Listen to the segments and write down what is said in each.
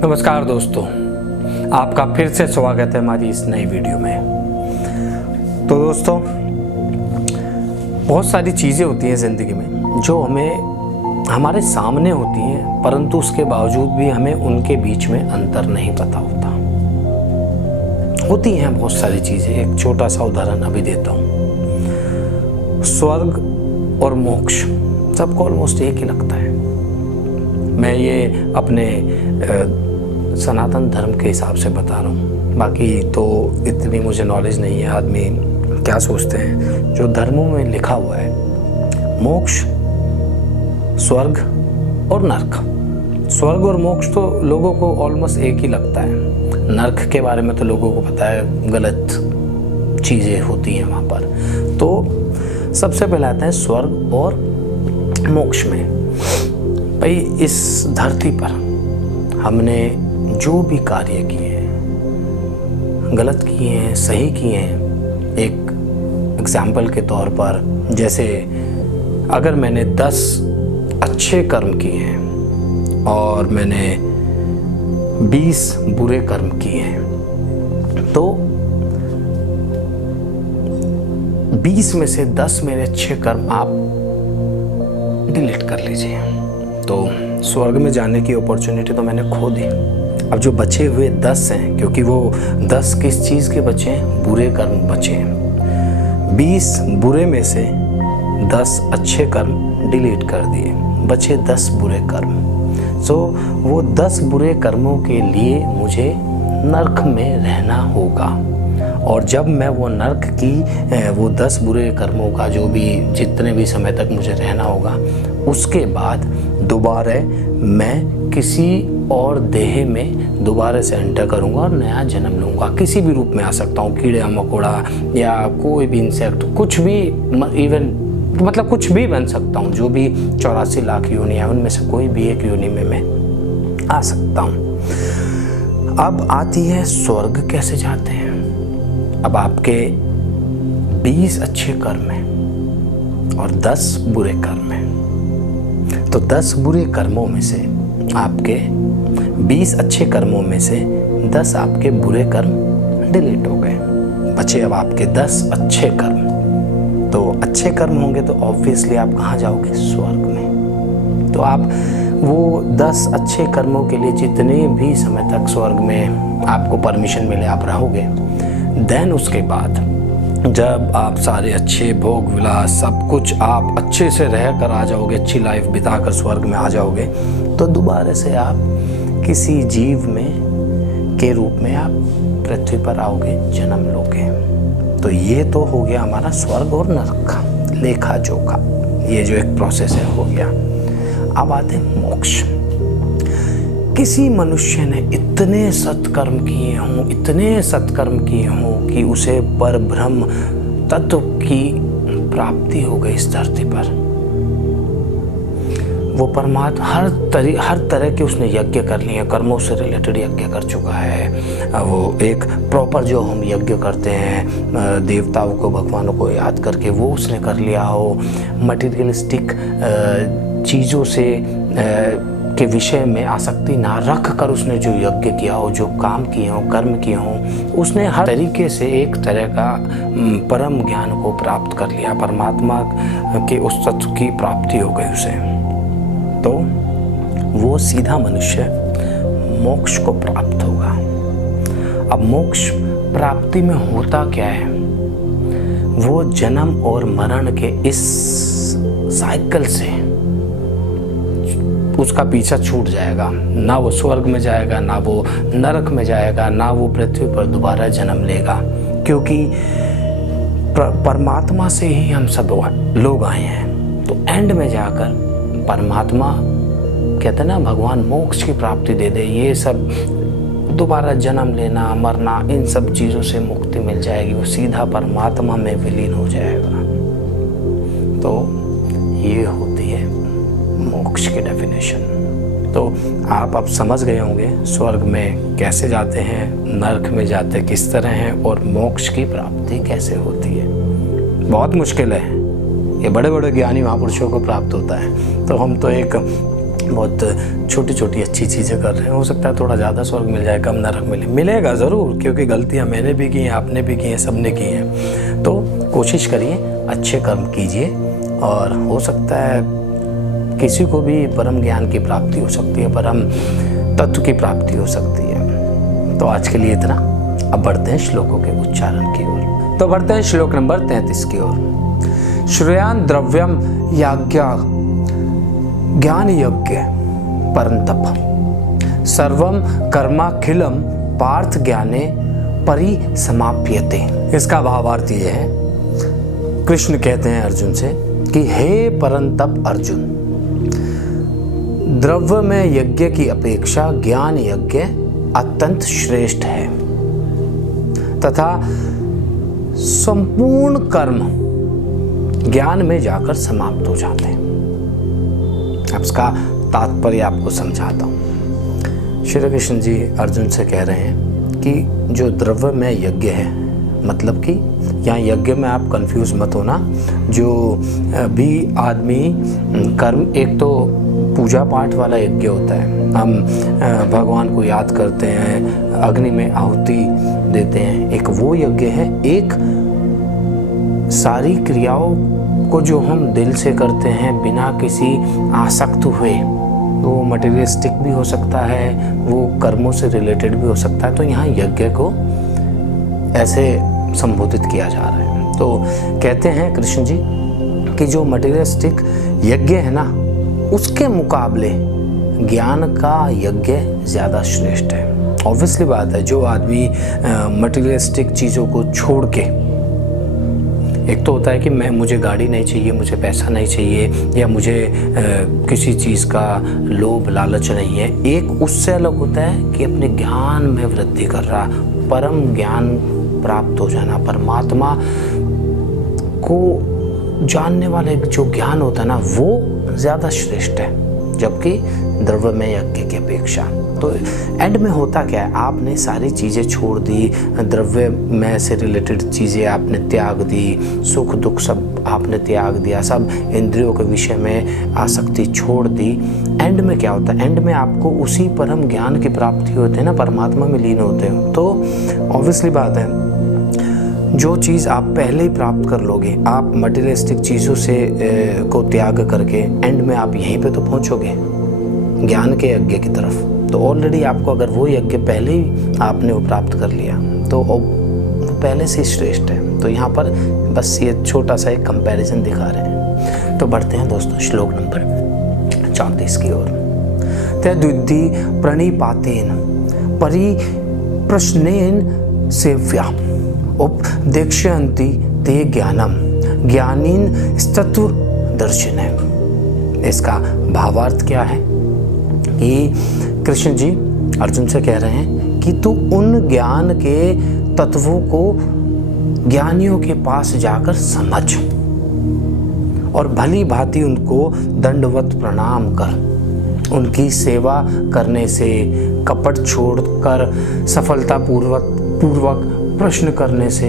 नमस्कार दोस्तों, आपका फिर से स्वागत है हमारी इस नई वीडियो में। तो दोस्तों, बहुत सारी चीज़ें होती हैं ज़िंदगी में जो हमें हमारे सामने होती हैं, परंतु उसके बावजूद भी हमें उनके बीच में अंतर नहीं पता होता। होती हैं बहुत सारी चीज़ें। एक छोटा सा उदाहरण अभी देता हूँ। स्वर्ग और मोक्ष सबको ऑलमोस्ट एक ही लगता है। मैं ये अपने सनातन धर्म के हिसाब से बता रहा हूँ, बाकी तो इतनी मुझे नॉलेज नहीं है। आदमी क्या सोचते हैं, जो धर्मों में लिखा हुआ है, मोक्ष, स्वर्ग और नरक। स्वर्ग और मोक्ष तो लोगों को ऑलमोस्ट एक ही लगता है। नरक के बारे में तो लोगों को पता है, गलत चीज़ें होती हैं वहाँ पर। तो सबसे पहले आता है स्वर्ग और मोक्ष में। भाई, इस धरती पर हमने जो भी कार्य किए हैं, गलत किए हैं, सही किए हैं। एक एग्जाम्पल के तौर पर, जैसे अगर मैंने 10 अच्छे कर्म किए हैं और मैंने 20 बुरे कर्म किए हैं, तो 20 में से 10 मेरे अच्छे कर्म आप डिलीट कर लीजिए। तो स्वर्ग में जाने की अपॉर्चुनिटी तो मैंने खो दी। अब जो बचे हुए 10 हैं, क्योंकि वो 10 किस चीज़ के बचे हैं? बुरे कर्म बचे हैं। 20 बुरे में से 10 अच्छे कर्म डिलीट कर दिए, बचे 10 बुरे कर्म। सो वो 10 बुरे कर्मों के लिए मुझे नरक में रहना होगा। और जब मैं वो नरक की वो 10 बुरे कर्मों का जो भी जितने भी समय तक मुझे रहना होगा, उसके बाद दोबारा मैं किसी और देह में दोबारा से एंटर करूँगा और नया जन्म लूँगा। किसी भी रूप में आ सकता हूँ, कीड़ा मकोड़ा या कोई भी इंसेक्ट, कुछ भी, इवन मतलब कुछ भी बन सकता हूँ। जो भी 84 लाख योनि है, उनमें से कोई भी एक योनि में मैं आ सकता हूँ। अब आती है स्वर्ग कैसे जाते हैं। अब आपके 20 अच्छे कर्म हैं और 10 बुरे कर्म हैं। तो 10 बुरे कर्मों में से आपके 20 अच्छे कर्मों में से 10 आपके बुरे कर्म डिलीट हो गए। बचे अब आपके 10 अच्छे कर्म। तो अच्छे कर्म होंगे तो ऑब्वियसली आप कहाँ जाओगे? स्वर्ग में। तो आप वो 10 अच्छे कर्मों के लिए जितने भी समय तक स्वर्ग में आपको परमिशन मिले आप रहोगे। देन उसके बाद जब आप सारे अच्छे भोग विलास सब कुछ आप अच्छे से रह कर आ जाओगे, अच्छी लाइफ बिताकर स्वर्ग में आ जाओगे, तो दोबारा से आप किसी जीव में के रूप में आप पृथ्वी पर आओगे, जन्म लोगे। तो ये तो हो गया हमारा स्वर्ग और नरक का लेखा जोखा। ये जो एक प्रोसेस है हो गया। अब आते हैं मोक्ष। किसी मनुष्य ने इतने सत्कर्म किए हों, इतने सत्कर्म किए हों कि उसे परब्रह्म तत्व की प्राप्ति हो गई इस धरती पर। वो परमात्मा हर तरह के उसने यज्ञ कर लिए, कर्मों से रिलेटेड यज्ञ कर चुका है। वो एक प्रॉपर जो हम यज्ञ करते हैं देवताओं को, भगवानों को याद करके, वो उसने कर लिया हो। मटेरियलिस्टिक चीज़ों से के विषय में आसक्ति ना रख कर उसने जो यज्ञ किया हो, जो काम किए हो, कर्म किए हो, उसने हर तरीके से एक तरह का परम ज्ञान को प्राप्त कर लिया। परमात्मा के उस तत्व की प्राप्ति हो गई उसे। तो वो सीधा मनुष्य मोक्ष को प्राप्त होगा। अब मोक्ष प्राप्ति में होता क्या है? वो जन्म और मरण के इस साइकिल से उसका पीछा छूट जाएगा। ना वो स्वर्ग में जाएगा, ना वो नरक में जाएगा, ना वो पृथ्वी पर दोबारा जन्म लेगा, क्योंकि परमात्मा से ही हम सब लोग आए हैं। तो एंड में जाकर परमात्मा कहते हैं ना, भगवान मोक्ष की प्राप्ति दे दे, ये सब दोबारा जन्म लेना, मरना, इन सब चीज़ों से मुक्ति मिल जाएगी। वो सीधा परमात्मा में विलीन हो जाएगा। तो ये होती है मोक्ष की डेफिनेशन। तो आप अब समझ गए होंगे स्वर्ग में कैसे जाते हैं, नरक में जाते किस तरह हैं, और मोक्ष की प्राप्ति कैसे होती है। बहुत मुश्किल है, ये बड़े बड़े ज्ञानी महापुरुषों को प्राप्त होता है। तो हम तो एक बहुत छोटी छोटी अच्छी चीज़ें कर रहे हैं, हो सकता है थोड़ा ज़्यादा स्वर्ग मिल जाए, कम नरक मिलेगा ज़रूर, क्योंकि गलतियाँ मैंने भी की हैं, आपने भी की हैं, सब ने की हैं। तो कोशिश करिए, अच्छे कर्म कीजिए, और हो सकता है किसी को भी परम ज्ञान की प्राप्ति हो सकती है, परम तत्व की प्राप्ति हो सकती है। तो आज के लिए इतना। अब बढ़ते हैं श्लोकों के उच्चारण की ओर। तो बढ़ते हैं श्लोक नंबर 33 की ओर। श्रेयान द्रव्यम याज्ञ ज्ञान यज्ञ परंतप सर्वम कर्माखिलम पार्थ ज्ञाने परिसमाप्यते। इसका भावार्थ ये है, कृष्ण कहते हैं अर्जुन से कि हे परंतप अर्जुन, द्रव्य में यज्ञ की अपेक्षा ज्ञान यज्ञ अत्यंत श्रेष्ठ है तथा संपूर्ण कर्म ज्ञान में जाकर समाप्त हो जाते हैं। अब इसका तात्पर्य आपको समझाता हूँ। श्री कृष्ण जी अर्जुन से कह रहे हैं कि जो द्रव्य में यज्ञ है, मतलब कि यहाँ यज्ञ में आप कंफ्यूज मत होना। जो भी आदमी कर्म, एक तो पूजा पाठ वाला यज्ञ होता है, हम भगवान को याद करते हैं, अग्नि में आहुति देते हैं, एक वो यज्ञ है। एक सारी क्रियाओं को जो हम दिल से करते हैं बिना किसी आसक्त हुए, वो मटेरियलिस्टिक भी हो सकता है, वो कर्मों से रिलेटेड भी हो सकता है। तो यहाँ यज्ञ को ऐसे संबोधित किया जा रहा है। तो कहते हैं कृष्ण जी कि जो मटेरियलिस्टिक यज्ञ है ना, उसके मुकाबले ज्ञान का यज्ञ ज़्यादा श्रेष्ठ है। ऑब्वियसली बात है, जो आदमी मटेरियलिस्टिक चीज़ों को छोड़ के, एक तो होता है कि मुझे गाड़ी नहीं चाहिए, मुझे पैसा नहीं चाहिए, या मुझे किसी चीज़ का लोभ लालच नहीं है। एक उससे अलग होता है कि अपने ज्ञान में वृद्धि कर रहा, परम ज्ञान प्राप्त हो जाना, परमात्मा को जानने वाले जो ज्ञान होता है ना, वो ज़्यादा श्रेष्ठ है, जबकि द्रव्य में यज्ञ की अपेक्षा। तो एंड में होता क्या है, आपने सारी चीज़ें छोड़ दी, द्रव्य में से रिलेटेड चीज़ें आपने त्याग दी, सुख दुख सब आपने त्याग दिया, सब इंद्रियों के विषय में आसक्ति छोड़ दी। एंड में क्या होता है, एंड में आपको उसी परम ज्ञान की प्राप्ति होती है ना, परमात्मा में लीन होते हो। तो ऑब्वियसली बात है, जो चीज़ आप पहले ही प्राप्त कर लोगे, आप मटेरियलिस्टिक चीज़ों से को त्याग करके एंड में आप यहीं पे तो पहुंचोगे, ज्ञान के यज्ञ की तरफ। तो ऑलरेडी आपको अगर वो यज्ञ पहले ही आपने वो प्राप्त कर लिया, तो वो पहले से श्रेष्ठ है। तो यहाँ पर बस ये छोटा सा एक कंपैरिजन दिखा रहे हैं। तो बढ़ते हैं दोस्तों श्लोक नंबर 34 की ओर। तद्विद्धि प्रणिपातेन परिप्रश्नेन सेव्या उपदेक्ष्यन्ति ते ज्ञानम ज्ञानीन तत्व दर्शन। इसका भावार्थ क्या है कि कृष्ण जी अर्जुन से कह रहे हैं कि तू उन ज्ञान के तत्वों को ज्ञानियों के पास जाकर समझ और भली भांति उनको दंडवत प्रणाम कर। उनकी सेवा करने से, कपट छोड़कर सफलतापूर्वक प्रश्न करने से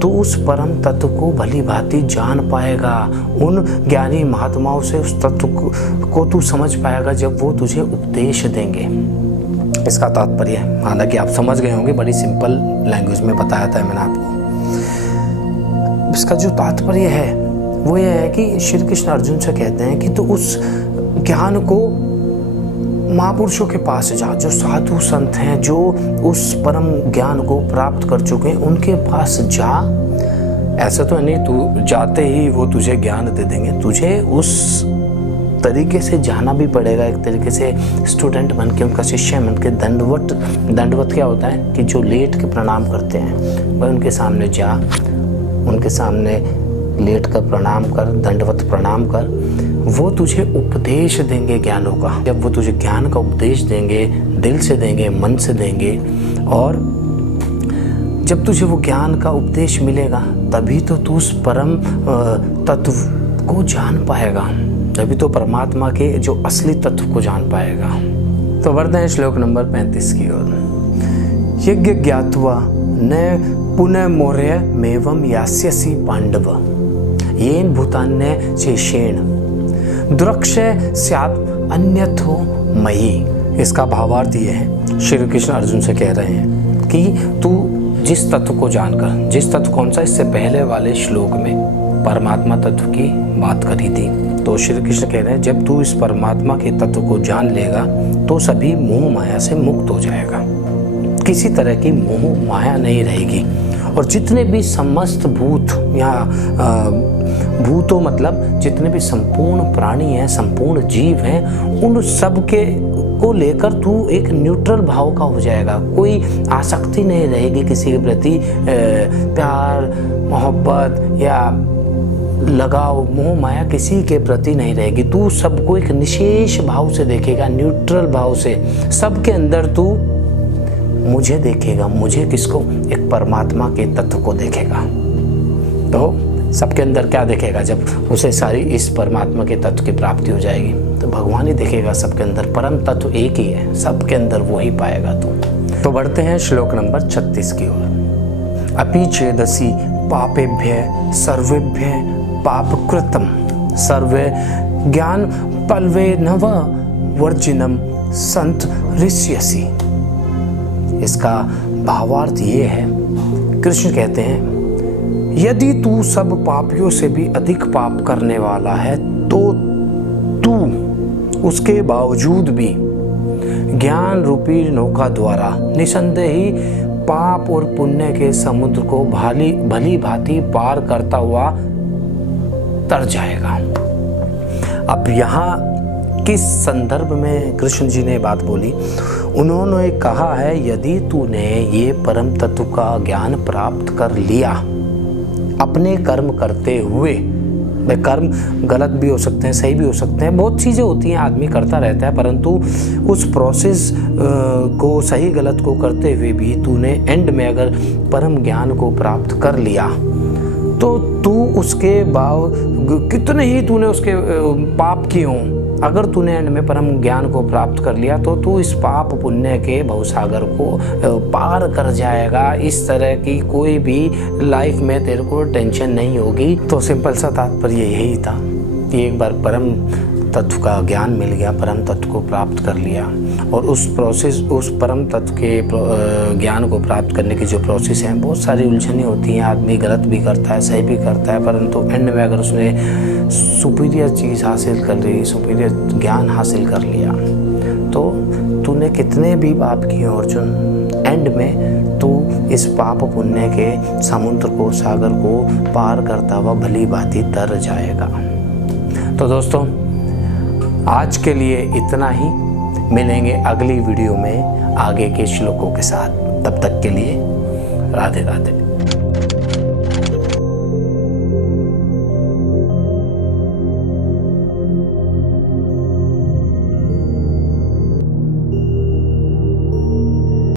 तू उस परम तत्व को भली भांति जान पाएगा। उन ज्ञानी महात्माओं से उस तत्व को तू समझ पाएगा जब वो तुझे उपदेश देंगे। इसका तात्पर्य, हालांकि आप समझ गए होंगे, बड़ी सिंपल लैंग्वेज में बताया था मैंने आपको। इसका जो तात्पर्य है वो ये है कि श्री कृष्ण अर्जुन से कहते हैं कि तू उस ज्ञान को महापुरुषों के पास जा, जो साधु संत हैं, जो उस परम ज्ञान को प्राप्त कर चुके हैं, उनके पास जा। ऐसा तो नहीं तू जाते ही वो तुझे ज्ञान दे देंगे, तुझे उस तरीके से जाना भी पड़ेगा, एक तरीके से स्टूडेंट बन के, उनका शिष्य बन के। दंडवत क्या होता है कि जो लेट के प्रणाम करते हैं, वह उनके सामने जा, उनके सामने लेट कर प्रणाम कर, दंडवत प्रणाम कर। वो तुझे उपदेश देंगे ज्ञानों का। जब वो तुझे ज्ञान का उपदेश देंगे, दिल से देंगे, मन से देंगे, और जब तुझे वो ज्ञान का उपदेश मिलेगा तभी तो तू उस परम तत्व को जान पाएगा, तभी तो परमात्मा के जो असली तत्व को जान पाएगा। तो बढ़ते हैं श्लोक नंबर 35 की ओर। यज्ञ ज्ञात्वा न पुनः मौर्य मेवम यास्यसि पांडव येन भूतान्य शेषेण दुरक्षय स्यात् अन्यथो मयि। इसका भावार्थ ये है, श्री कृष्ण अर्जुन से कह रहे हैं कि तू जिस तत्व को जानकर, जिस तत्व कौन सा, इससे पहले वाले श्लोक में परमात्मा तत्व की बात करी थी। तो श्री कृष्ण कह रहे हैं जब तू इस परमात्मा के तत्व को जान लेगा तो सभी मोह माया से मुक्त हो जाएगा, किसी तरह की मोह माया नहीं रहेगी। और जितने भी समस्त भूत या भूतों मतलब जितने भी संपूर्ण प्राणी हैं, संपूर्ण जीव हैं, उन सब के को लेकर तू एक न्यूट्रल भाव का हो जाएगा। कोई आसक्ति नहीं रहेगी किसी के प्रति, प्यार मोहब्बत या लगाव मोह माया किसी के प्रति नहीं रहेगी। तू सबको एक निशेष भाव से देखेगा, न्यूट्रल भाव से। सबके अंदर तू मुझे देखेगा, मुझे किसको? एक परमात्मा के तत्व को देखेगा। तो सबके अंदर क्या देखेगा? जब उसे सारी इस परमात्मा के तत्व की प्राप्ति हो जाएगी तो भगवान ही देखेगा सबके अंदर। परम तत्व एक ही है, सबके अंदर वो ही पाएगा तू। तो बढ़ते हैं श्लोक नंबर 36 की ओर। अपि चेदसि पापेभ्य सर्वेभ्य पापकृतम सर्वे ज्ञान पल्वे नव वर्जिनम संत ऋष्यसि। इसका भावार्थ ये है, कृष्ण कहते हैं यदि तू सब पापियों से भी अधिक पाप करने वाला है तो तू उसके बावजूद भी ज्ञान रूपी नौका द्वारा निसंदेह ही पाप और पुण्य के समुद्र को भली भांति पार करता हुआ तर जाएगा। अब यहाँ किस संदर्भ में कृष्ण जी ने बात बोली? उन्होंने कहा है यदि तूने ये परम तत्व का ज्ञान प्राप्त कर लिया अपने कर्म करते हुए, कर्म गलत भी हो सकते हैं, सही भी हो सकते हैं, बहुत चीज़ें होती हैं, आदमी करता रहता है, परंतु उस प्रोसेस को सही गलत को करते हुए भी तूने एंड में अगर परम ज्ञान को प्राप्त कर लिया तो तू उसके कितने ही तूने उसके पाप किए हों, अगर तूने एंड में परम ज्ञान को प्राप्त कर लिया तो तू इस पाप पुण्य के भवसागर को पार कर जाएगा। इस तरह की कोई भी लाइफ में तेरे को टेंशन नहीं होगी। तो सिंपल सा तात्पर्य यही था कि एक बार परम तत्व का ज्ञान मिल गया, परम तत्व को प्राप्त कर लिया, और उस परम तत्व के ज्ञान को प्राप्त करने की जो प्रोसेस है, बहुत सारी उलझनें होती हैं, आदमी गलत भी करता है, सही भी करता है, परंतु एंड में अगर उसने सुपीरियर चीज़ हासिल कर ली, सुपीरियर ज्ञान हासिल कर लिया, तो तूने कितने भी पाप किए अर्जुन, एंड में तू इस पाप पुण्य के समुद्र को, सागर को पार करता हुआ भली भांति तर जाएगा। तो दोस्तों आज के लिए इतना ही, मिलेंगे अगली वीडियो में आगे के श्लोकों के साथ। तब तक के लिए राधे राधे।